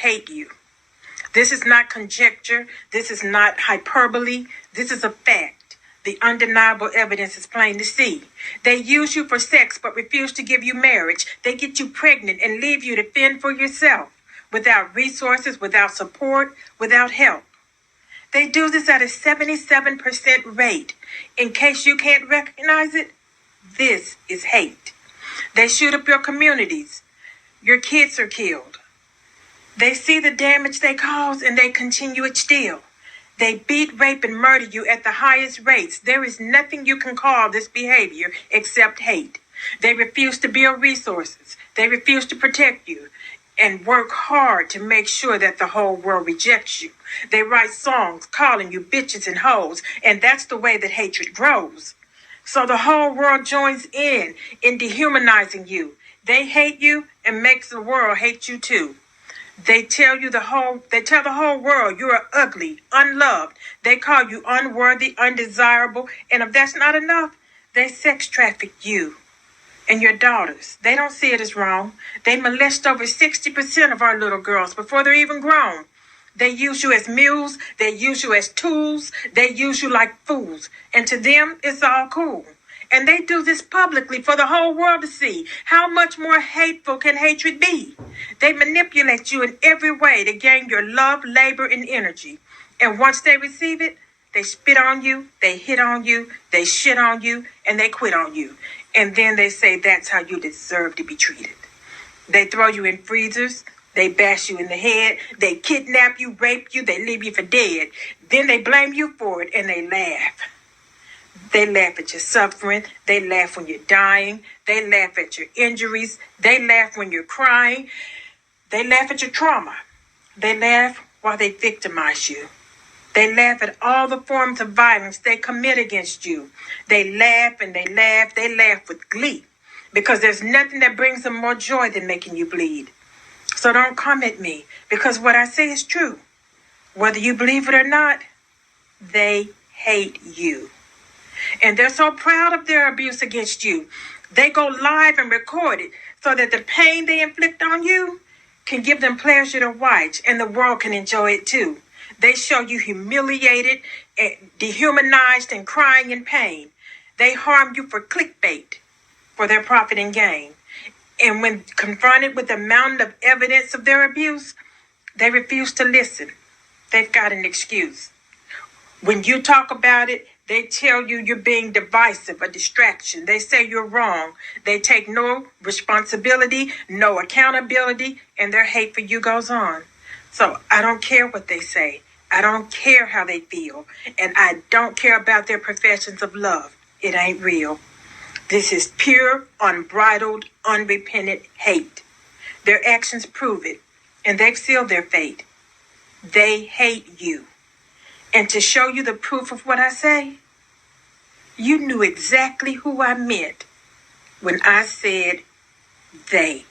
hate you. This is not conjecture. This is not hyperbole. This is a fact. The undeniable evidence is plain to see. They use you for sex but refuse to give you marriage. They get you pregnant and leave you to fend for yourself, without resources, without support, without help. They do this at a 77% rate. In case you can't recognize it, this is hate. They shoot up your communities. Your kids are killed. They see the damage they cause and they continue it still. They beat, rape, and murder you at the highest rates. There is nothing you can call this behavior except hate. They refuse to build resources. They refuse to protect you and work hard to make sure that the whole world rejects you. They write songs calling you bitches and hoes, and that's the way that hatred grows. So the whole world joins in dehumanizing you. They hate you and makes the world hate you too. They tell the whole world you are ugly, unloved. They call you unworthy, undesirable, and if that's not enough, they sex traffic you and your daughters. They don't see it as wrong. They molest over 60% of our little girls before they're even grown. They use you as mules. They use you as tools. They use you like fools. And to them, it's all cool. And they do this publicly for the whole world to see. How much more hateful can hatred be? They manipulate you in every way to gain your love, labor, and energy. And once they receive it, they spit on you, they hit on you, they shit on you, and they quit on you. And then they say that's how you deserve to be treated. They throw you in freezers. They bash you in the head. They kidnap you, rape you, they leave you for dead. Then they blame you for it and they laugh. They laugh at your suffering. They laugh when you're dying. They laugh at your injuries. They laugh when you're crying. They laugh at your trauma. They laugh while they victimize you. They laugh at all the forms of violence they commit against you. They laugh and they laugh. They laugh with glee because there's nothing that brings them more joy than making you bleed. So don't come at me because what I say is true. Whether you believe it or not, they hate you. And they're so proud of their abuse against you. They go live and record it so that the pain they inflict on you can give them pleasure to watch and the world can enjoy it too. They show you humiliated, dehumanized, and crying in pain. They harm you for clickbait, for their profit and gain. And when confronted with the mountain of evidence of their abuse, they refuse to listen. They've got an excuse. When you talk about it, they tell you you're being divisive, a distraction. They say you're wrong. They take no responsibility, no accountability, and their hate for you goes on. So I don't care what they say. I don't care how they feel. And I don't care about their professions of love. It ain't real. This is pure, unbridled, unrepentant hate. Their actions prove it, and they've sealed their fate. They hate you. And to show you the proof of what I say, you knew exactly who I meant when I said they.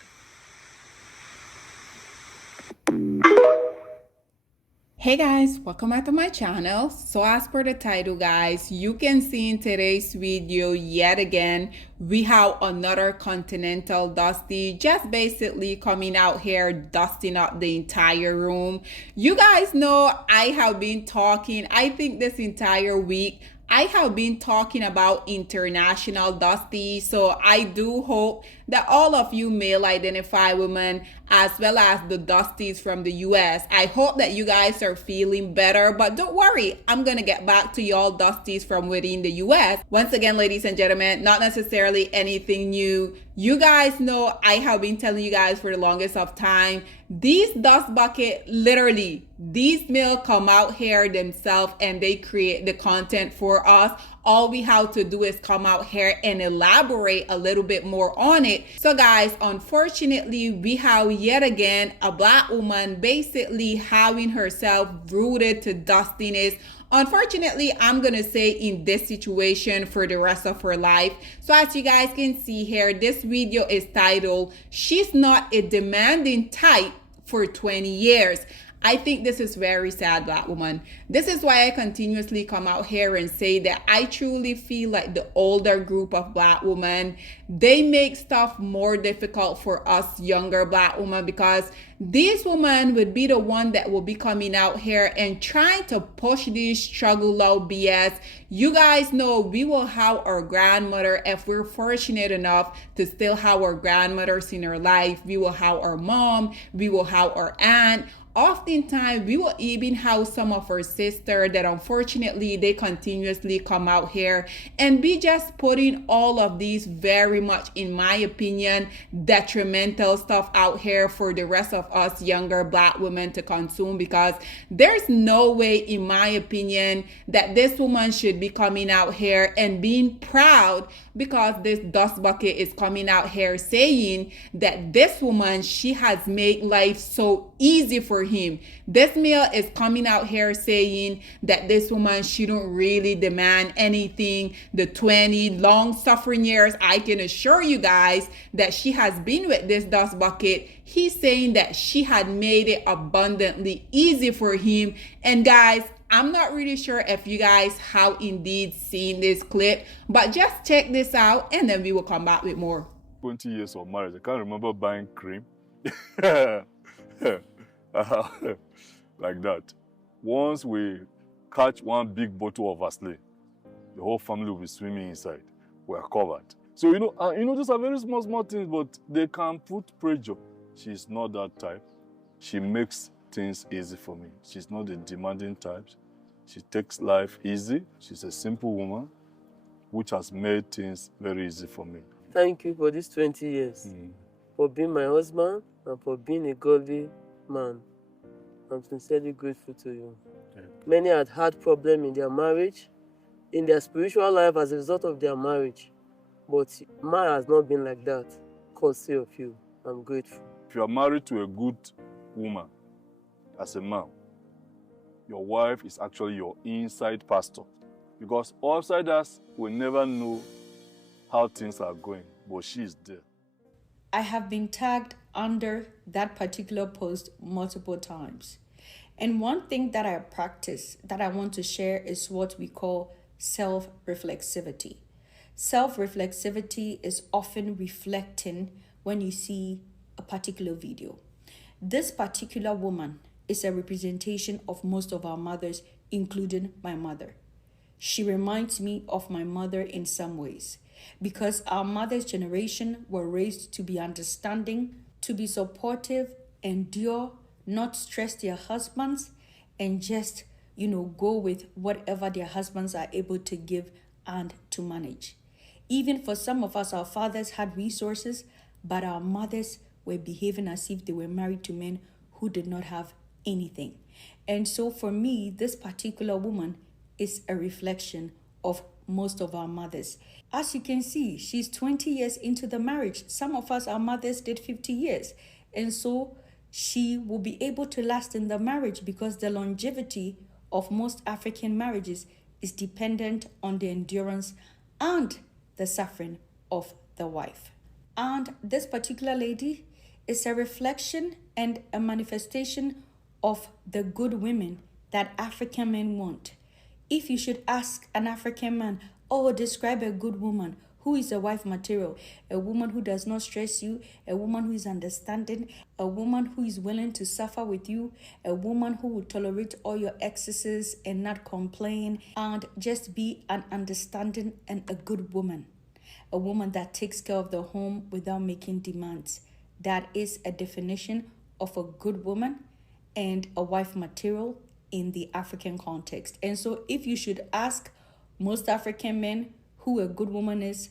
Hey guys, welcome back to my channel. So as per the title, guys, you can see in today's video yet again we have another Continental Dusty just basically coming out here dusting up the entire room. You guys know I have been talking, I think this entire week I have been talking about international Dusty, so I do hope that all of you male identified women as well as the Dusties from the US, I hope that you guys are feeling better, but don't worry, I'm gonna get back to y'all Dusties from within the US. Once again, ladies and gentlemen, not necessarily anything new. You guys know I have been telling you guys for the longest of time, these dust bucket, literally, these male come out here themselves and they create the content for us. All we have to do is come out here and elaborate a little bit more on it. So guys, unfortunately, we have yet again a black woman basically having herself rooted to dustiness. Unfortunately, I'm gonna say in this situation for the rest of her life. So as you guys can see here, this video is titled, "She's Not a Demanding Type for 20 Years." I think this is very sad, Black woman. This is why I continuously come out here and say that I truly feel like the older group of Black women, they make stuff more difficult for us younger Black women, because these women would be the one that will be coming out here and trying to push these struggle out BS. You guys know we will have our grandmother, if we're fortunate enough to still have our grandmothers in our life. We will have our mom, we will have our aunt. Oftentimes we will even have some of our sister that unfortunately they continuously come out here and be just putting all of these very much, in my opinion, detrimental stuff out here for the rest of us younger Black women to consume, because there's no way, in my opinion, that this woman should be coming out here and being proud because this dust bucket is coming out here saying that this woman, she has made life so easy for him. This male is coming out here saying that this woman, she don't really demand anything. The 20 long suffering years, I can assure you guys that she has been with this dust bucket. He's saying that she had made it abundantly easy for him. And guys, I'm not really sure if you guys have indeed seen this clip, but just check this out and then we will come back with more. 20 years of marriage, I can't remember buying cream. Like that. Once we catch one big bottle of Vaseline, the whole family will be swimming inside. We're covered. So, those are very small things, but they can put pressure. She's not that type. She makes things easy for me. She's not a demanding type. She takes life easy. She's a simple woman, which has made things very easy for me. Thank you for these 20 years, for being my husband and for being a godly man. I'm sincerely grateful to you. Many had problems in their marriage, in their spiritual life as a result of their marriage. But mine has not been like that. Courtesy of you, I'm grateful. If you are married to a good woman, as a man, your wife is actually your inside pastor. Because outsiders will never know how things are going, but she is there. I have been tagged under that particular post multiple times. And one thing that I practice that I want to share is what we call self-reflexivity. Self-reflexivity is often reflecting when you see a particular video. This particular woman is a representation of most of our mothers, including my mother. She reminds me of my mother in some ways, because our mother's generation were raised to be understanding, to be supportive, endure, not stress their husbands, and just, go with whatever their husbands are able to give and to manage. Even for some of us, our fathers had resources, but our mothers were behaving as if they were married to men who did not have anything. And so for me, this particular woman is a reflection of most of our mothers. As you can see, she's 20 years into the marriage. Some of us, our mothers did 50 years. And so she will be able to last in the marriage because the longevity of most African marriages is dependent on the endurance and the suffering of the wife. And this particular lady is a reflection and a manifestation of the good women that African men want. If you should ask an African man, describe a good woman, who is a wife material? A woman who does not stress you, a woman who is understanding, a woman who is willing to suffer with you, a woman who will tolerate all your excesses and not complain, and just be an understanding and a good woman. A woman that takes care of the home without making demands. That is a definition of a good woman and a wife material in the African context. And so if you should ask most African men who a good woman is,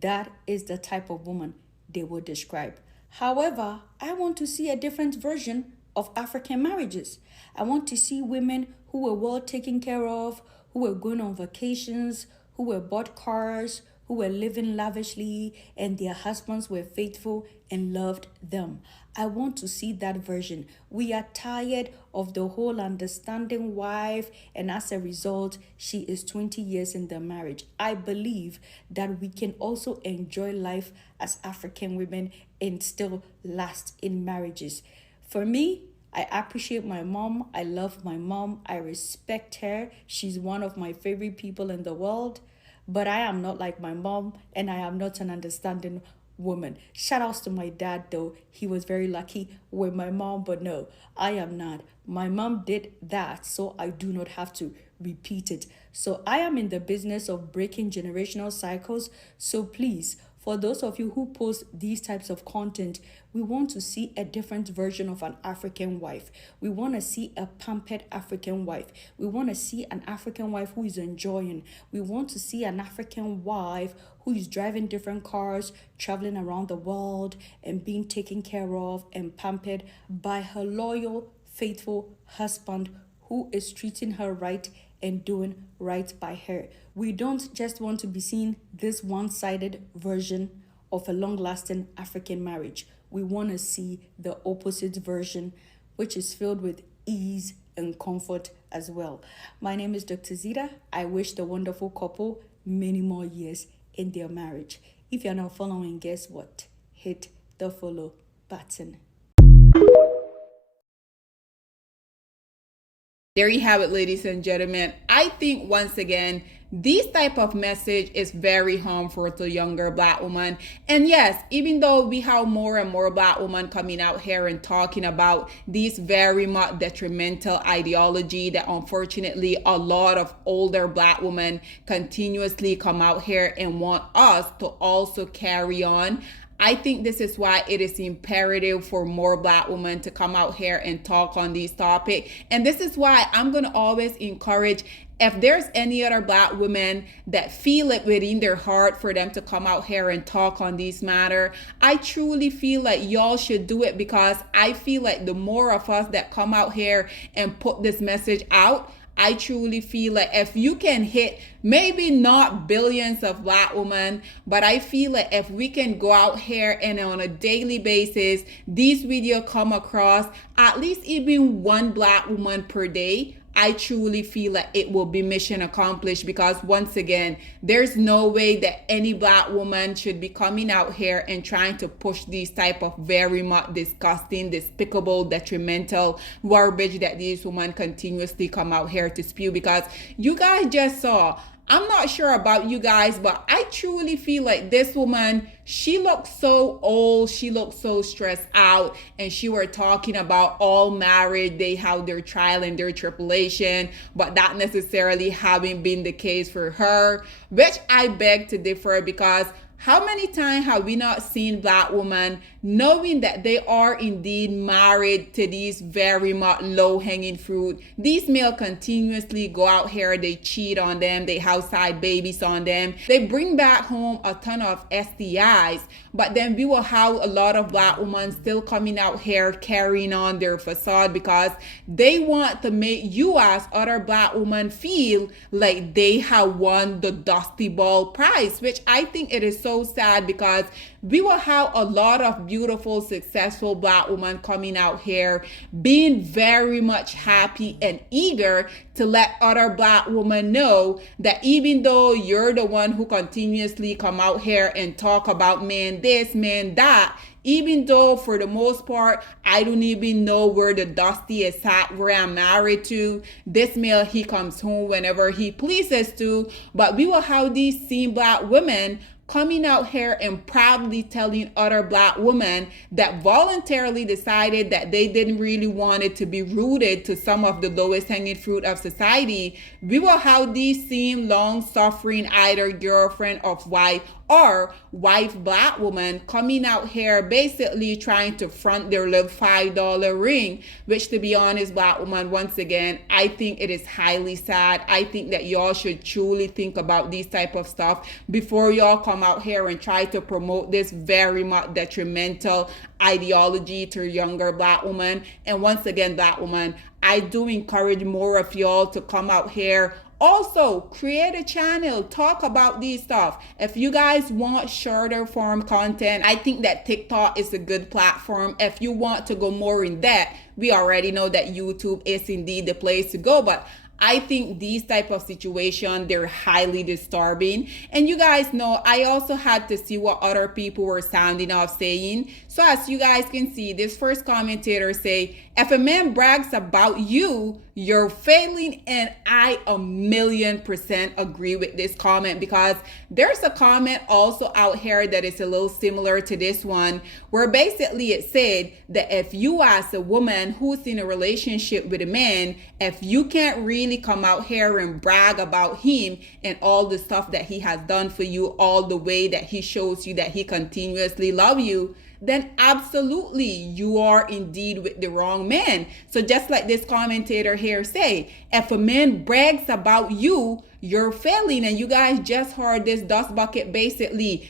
that is the type of woman they will describe. However, I want to see a different version of African marriages. I want to see women who were well taken care of, who were going on vacations, who were bought cars, who were living lavishly, and their husbands were faithful and loved them. I want to see that version. We are tired of the whole understanding wife, and as a result, she is 20 years in the marriage. I believe that we can also enjoy life as African women and still last in marriages. For me, I appreciate my mom. I love my mom. I respect her. She's one of my favorite people in the world. But I am not like my mom, and I am not an understanding woman. Shout outs to my dad though. He was very lucky with my mom, but no, I am not. My mom did that, so I do not have to repeat it. So I am in the business of breaking generational cycles. So please, for those of you who post these types of content, we want to see a different version of an African wife. We want to see a pampered African wife. We want to see an African wife who is enjoying. We want to see an African wife who is driving different cars, traveling around the world, and being taken care of and pampered by her loyal, faithful husband who is treating her right and doing right by her. We don't just want to be seeing this one-sided version of a long-lasting African marriage. We want to see the opposite version, which is filled with ease and comfort as well. My name is Dr. Zita. I wish the wonderful couple many more years in their marriage. If you're not following, guess what? Hit the follow button. There you have it, ladies and gentlemen. I think once again, this type of message is very harmful to younger Black women. And yes, even though we have more and more Black women coming out here and talking about this very much detrimental ideology that unfortunately a lot of older Black women continuously come out here and want us to also carry on. I think this is why it is imperative for more Black women to come out here and talk on these topics. And this is why I'm going to always encourage, if there's any other Black women that feel it within their heart for them to come out here and talk on these matter, I truly feel like y'all should do it, because I feel like the more of us that come out here and put this message out, I truly feel like if you can hit maybe not billions of Black women, but I feel like if we can go out here and on a daily basis, these videos come across at least even one Black woman per day, I truly feel like it will be mission accomplished. Because once again, there's no way that any Black woman should be coming out here and trying to push these type of very much disgusting, despicable, detrimental garbage that these women continuously come out here to spew. Because you guys just saw, I'm not sure about you guys, but I truly feel like this woman, she looks so old, she looks so stressed out, and she were talking about all married, they have their trial and their tribulation, but that necessarily haven't been the case for her, which I beg to differ. Because how many times have we not seen Black women knowing that they are indeed married to these very much low-hanging fruit? These males continuously go out here, they cheat on them, they have side babies on them, they bring back home a ton of STIs, but then we will have a lot of Black women still coming out here carrying on their facade because they want to make you as other Black women feel like they have won the Dusty Ball prize, which I think it is so sad, because we will have a lot of beautiful, successful Black women coming out here being very much happy and eager to let other Black women know that even though you're the one who continuously come out here and talk about man this, man that, even though for the most part, I don't even know where the Dusty is at, where I'm married to. This male, he comes home whenever he pleases to. But we will have these same Black women coming out here and proudly telling other Black women that voluntarily decided that they didn't really want it to be rooted to some of the lowest hanging fruit of society. We will have these same long-suffering either girlfriend of wife or wife Black woman coming out here basically trying to front their little $5 ring, which, to be honest, Black woman, once again, I think it is highly sad. I think that y'all should truly think about these type of stuff before y'all come out here and try to promote this very much detrimental ideology to younger Black women. And once again, Black woman, I do encourage more of y'all to come out here. Also, create a channel, talk about these stuff. If you guys want shorter form content, I think that TikTok is a good platform. If you want to go more in depth, we already know that YouTube is indeed the place to go. But I think these type of situation, they're highly disturbing. And you guys know, I also had to see what other people were sounding off saying. So as you guys can see, this first commentator say, if a man brags about you, you're failing. And I 1,000,000% agree with this comment, because there's a comment also out here that is a little similar to this one, where basically it said that if you as a woman who's in a relationship with a man, if you can't really come out here and brag about him and all the stuff that he has done for you, all the way that he shows you that he continuously loves you, then absolutely you are indeed with the wrong man. So just like this commentator here say, if a man brags about you, you're failing. And you guys just heard this dust bucket basically,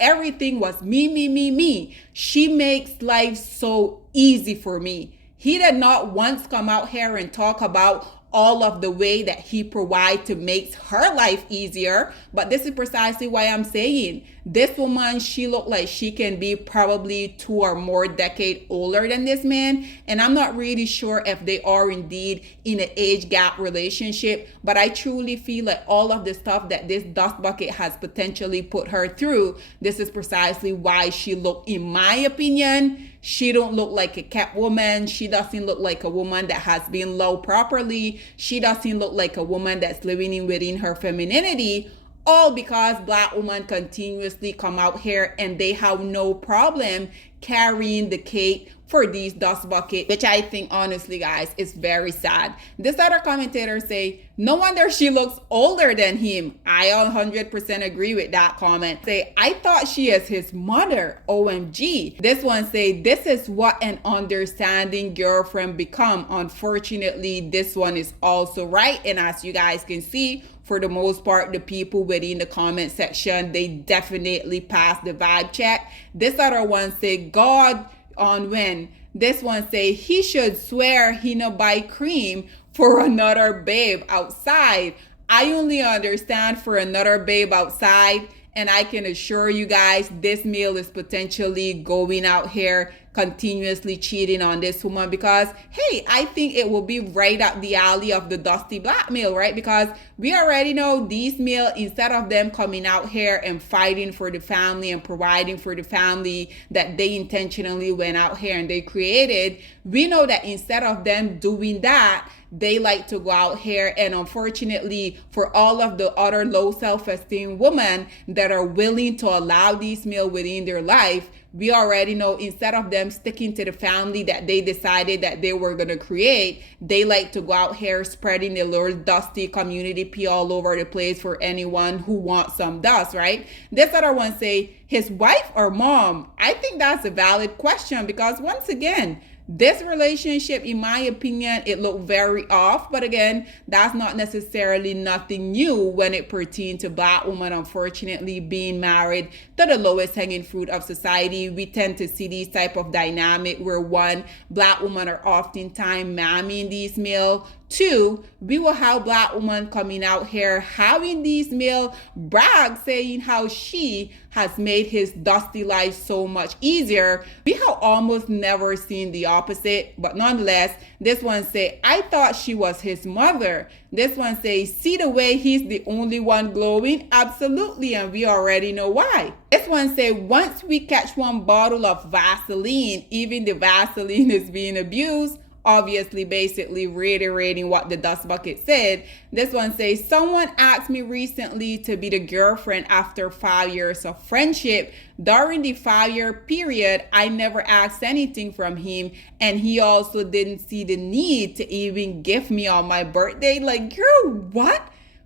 everything was me. She makes life so easy for me. He did not once come out here and talk about all of the way that he provides to make her life easier. But this is precisely why I'm saying this woman, she looked like she can be probably 2 or more decades older than this man. And I'm not really sure if they are indeed in an age gap relationship. But I truly feel like all of the stuff that this dust bucket has potentially put her through, this is precisely why she looked, in my opinion, she don't look like a kept woman. She doesn't look like a woman that has been loved properly. She doesn't look like a woman that's living within her femininity. All because Black women continuously come out here and they have no problem carrying the cake for these dust buckets, which I think honestly, guys, is very sad. This other commentator say, no wonder she looks older than him. I 100% agree with that comment. Say, I thought she is his mother. OMG. This one say, this is what an understanding girlfriend become. Unfortunately, this one is also right. And as you guys can see, for the most part, the people within the comment section, they definitely pass the vibe check. This other one say, God on when. This one say, he should swear he no buy cream for another babe outside. I only understand for another babe outside. And I can assure you guys, this male is potentially going out here continuously cheating on this woman, because hey, I think it will be right up the alley of the dusty black male, right? Because we already know these male, instead of them coming out here and fighting for the family and providing for the family that they intentionally went out here and they created, we know that instead of them doing that, they like to go out here, and unfortunately for all of the other low self-esteem women that are willing to allow these male within their life, we already know instead of them sticking to the family that they decided that they were going to create, they like to go out here spreading a little dusty community pee all over the place for anyone who wants some dust, right? This other one say, his wife or mom? I think that's a valid question, because once again, this relationship, in my opinion, it looked very off. But again, that's not necessarily nothing new when it pertains to Black women, unfortunately, being married to the lowest hanging fruit of society. We tend to see these type of dynamic where one, Black women are oftentimes mamming these male. Two, we will have Black women coming out here having these male brag, saying how she has made his dusty life so much easier. We have almost never seen the opposite, but nonetheless, this one say, I thought she was his mother. This one say, see the way he's the only one glowing? Absolutely, and we already know why. This one say, once we catch one bottle of Vaseline, even the Vaseline is being abused. Obviously, basically reiterating what the dust bucket said. This one says, someone asked me recently to be the girlfriend after 5 years of friendship. During the 5-year period, I never asked anything from him, and he also didn't see the need to even gift me on my birthday. Like, girl, what?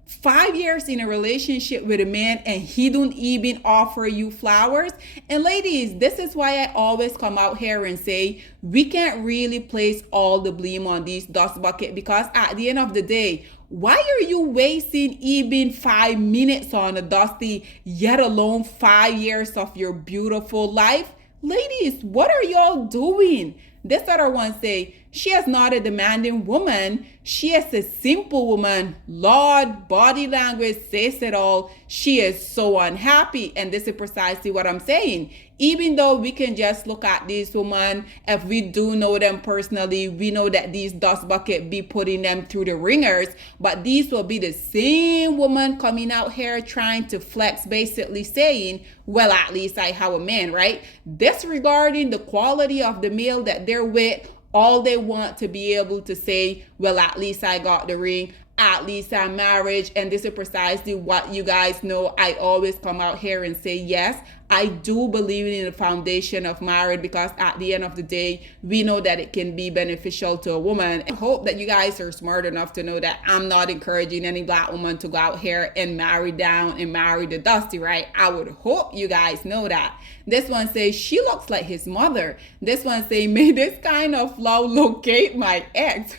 5 years in a relationship with a man and he don't even offer you flowers? And ladies, this is why I always come out here and say we can't really place all the blame on these dust bucket, because at the end of the day, why are you wasting even 5 minutes on a dusty, yet alone 5 years of your beautiful life? Ladies, what are y'all doing? This other one say, She is not a demanding woman. She is a simple woman. Lord, body language says it all. She is so unhappy. And this is precisely what I'm saying. Even though we can just look at these women, if we do know them personally, we know that these dust bucket be putting them through the ringers. But these will be the same woman coming out here trying to flex, basically saying, well, at least I have a man, right? Disregarding the quality of the male that they're with. All they want to be able to say, well, at least I got the ring. At least I'm married. And this is precisely what you guys know. I always come out here and say, yes, I do believe in the foundation of marriage, because at the end of the day, we know that it can be beneficial to a woman. I hope that you guys are smart enough to know that I'm not encouraging any black woman to go out here and marry down and marry the dusty, right? I would hope you guys know that. This one says, she looks like his mother. This one say, may this kind of love locate my ex.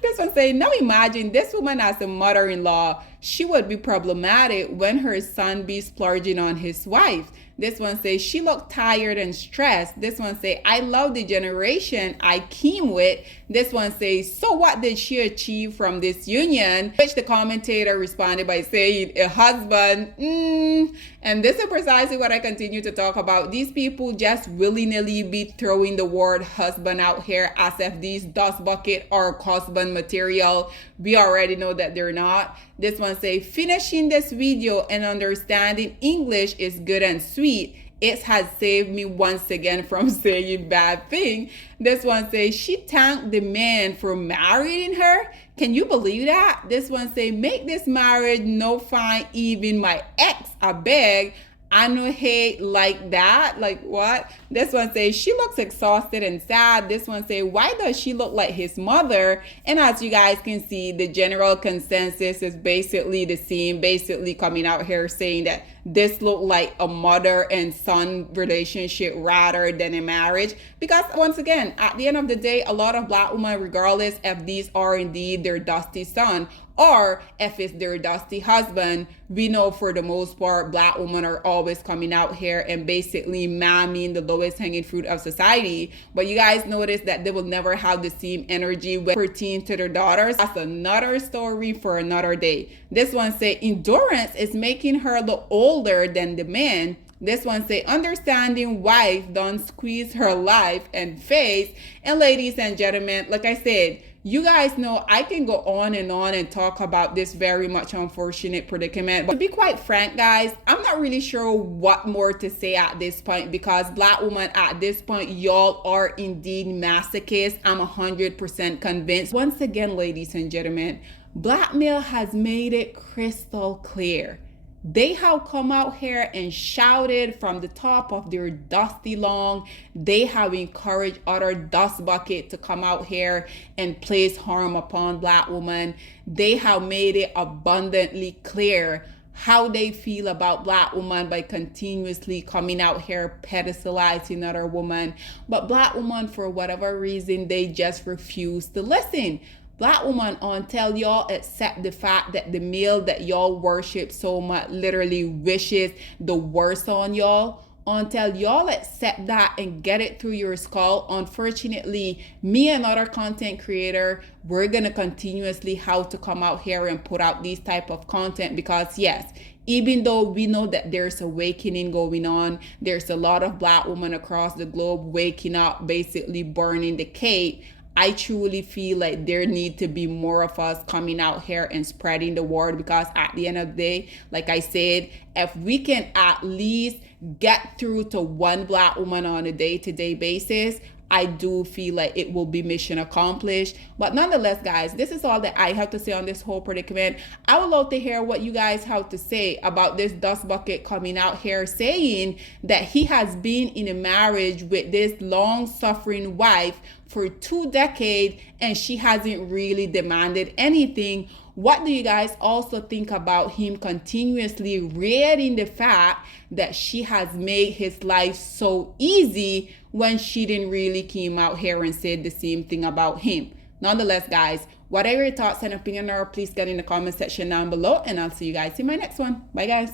This one say, now imagine this woman as a mother-in-law. She would be problematic when her son be splurging on his wife. This one says, she looked tired and stressed. This one say, I love the generation I came with. This one says, so what did she achieve from this union? Which the commentator responded by saying, a husband. And this is precisely what I continue to talk about. These people just willy-nilly be throwing the word husband out here as if these dust bucket are husband material. We already know that they're not. This one say, finishing this video and understanding English is good and sweet. It has saved me once again from saying bad thing. This one says, she thanked the man for marrying her. Can you believe that? This one say, make this marriage no fine, even my ex, I beg. I know hate like that. Like what? This one says, she looks exhausted and sad. This one say, why does she look like his mother? And as you guys can see, the general consensus is basically the same, basically coming out here saying that this look like a mother and son relationship rather than a marriage. Because once again, at the end of the day, a lot of black women, regardless if these are indeed their dusty son or if it's their dusty husband, we know for the most part, black women are always coming out here and basically mamming the lowest hanging fruit of society. But you guys notice that they will never have the same energy when pertaining to their daughters. That's another story for another day. This one say, endurance is making her look older than the man. This one say, understanding wife don't squeeze her life and face. And ladies and gentlemen, like I said, you guys know I can go on and talk about this very much unfortunate predicament. But to be quite frank, guys, I'm not really sure what more to say at this point, because black women at this point, y'all are indeed masochists. I'm 100% convinced. Once again, ladies and gentlemen, black male has made it crystal clear. They have come out here and shouted from the top of their dusty lung. They have encouraged other dust bucket to come out here and place harm upon black women. They have made it abundantly clear how they feel about black women by continuously coming out here pedestalizing other women. But black women, for whatever reason, they just refuse to listen. Black woman, until y'all accept the fact that the male that y'all worship so much literally wishes the worst on y'all, until y'all accept that and get it through your skull, unfortunately, me and other content creator, we're gonna continuously have to come out here and put out these type of content. Because yes, even though we know that there's awakening going on, there's a lot of black women across the globe waking up, basically burning the cape, I truly feel like there need to be more of us coming out here and spreading the word. Because at the end of the day, like I said, if we can at least get through to one black woman on a day-to-day basis, I do feel like it will be mission accomplished. But nonetheless, guys, this is all that I have to say on this whole predicament. I would love to hear what you guys have to say about this dust bucket coming out here saying that he has been in a marriage with this long-suffering wife for 2 decades and she hasn't really demanded anything. What do you guys also think about him continuously reading the fact that she has made his life so easy when she didn't really came out here and said the same thing about him? Nonetheless, guys, whatever your thoughts and opinion are, please get in the comment section down below, and I'll see you guys in my next one. Bye, guys.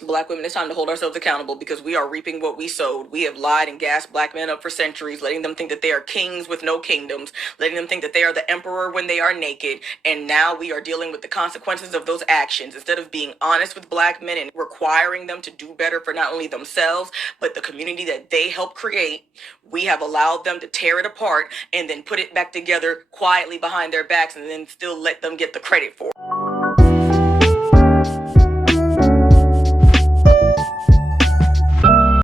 Black women, it's time to hold ourselves accountable because we are reaping what we sowed. We have lied and gassed black men up for centuries, letting them think that they are kings with no kingdoms, letting them think that they are the emperor when they are naked. And now we are dealing with the consequences of those actions. Instead of being honest with black men and requiring them to do better for not only themselves, but the community that they helped create, we have allowed them to tear it apart and then put it back together quietly behind their backs and then still let them get the credit for it.